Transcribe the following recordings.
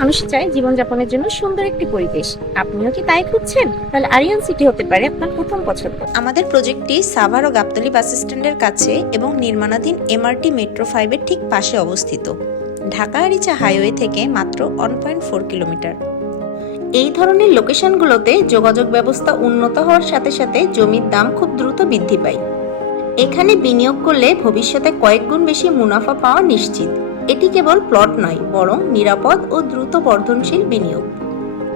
মানুষ চায় জীবনযাপনের জন্য সুন্দর একটি পরিবেশ। আপনিও কি তাই খুঁজছেন? তাহলে আরিয়ান সিটি হতে পারে আপনার প্রথম পছন্দ। আমাদের প্রজেক্টটি সাভার ও গাবতলী বাস স্ট্যান্ডের কাছে এবং নির্মাণাধীন এমআরটি মেট্রো 5 এর ঠিক পাশে অবস্থিত। ঢাকা আরিচা হাইওয়ে থেকে মাত্র 1.4 কিলোমিটার। এই ধরনের লোকেশনগুলোতে যোগাযোগ ব্যবস্থা উন্নত হওয়ার সাথে সাথে জমির দাম খুব দ্রুত বৃদ্ধি পায়। এখানে বিনিয়োগ করলে ভবিষ্যতে কয়েক গুণ বেশি মুনাফা পাওয়া নিশ্চিত। এটি কেবল প্লট নয়, বরং নিরাপদ ও দ্রুত বর্ধনশীল বিনিয়োগ।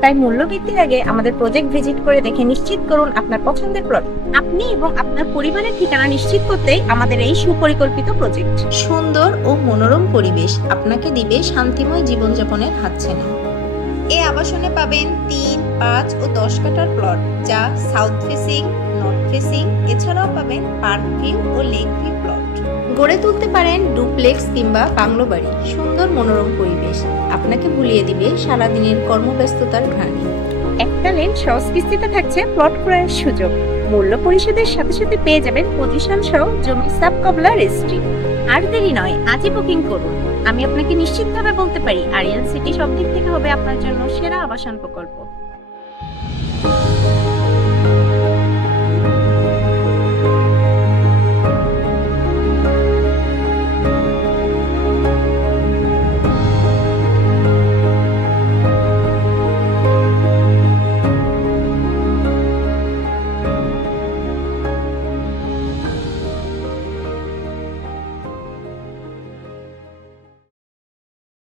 তাই মূল্য বৃদ্ধির আগে আমাদের প্রজেক্ট ভিজিট করে দেখে নিশ্চিত করুন আপনার পছন্দের প্লট। আপনি এবং আপনার পরিবারের ঠিকানা নিশ্চিত করতেই আমাদের এই সুপরিকল্পিত প্রজেক্ট। সুন্দর ও মনোরম পরিবেশ আপনাকে দিবে শান্তিময় জীবনযাপনের হাতছানি। এই আবাসনে পাবেন 3, 5 ও 10 কাঠার প্লট, যা সাউথ ফেসিং, নর্থ ফেসিং, এছাড়াও পাবেন পার্ক ভিউ ও লেক ভিউ প্লট। গড়ে তুলতে পারেন ডুপ্লেক্স কিংবা বাংলো বাড়ি। সুন্দর মনোরম পরিবেশ আপনাকে ভুলিয়ে দিবে সারাদিনের কর্মব্যস্ততার ঘানি। এককালীন সহজ কিস্তিতে থাকছে প্লট ক্রয়ের সুযোগ। মূল্য পরিশোধের সাথে সাথে পেয়ে যাবেন পজিশন সহ জমির সাব কবলা রেজিস্ট্রি। আর দেরি নয়, আজই বুকিং করুন। আমি আপনাকে নিশ্চিতভাবে বলতে পারি আরিয়ান সিটি সব দিক থেকে হবে আপনার জন্য সেরা আবাসন প্রকল্প।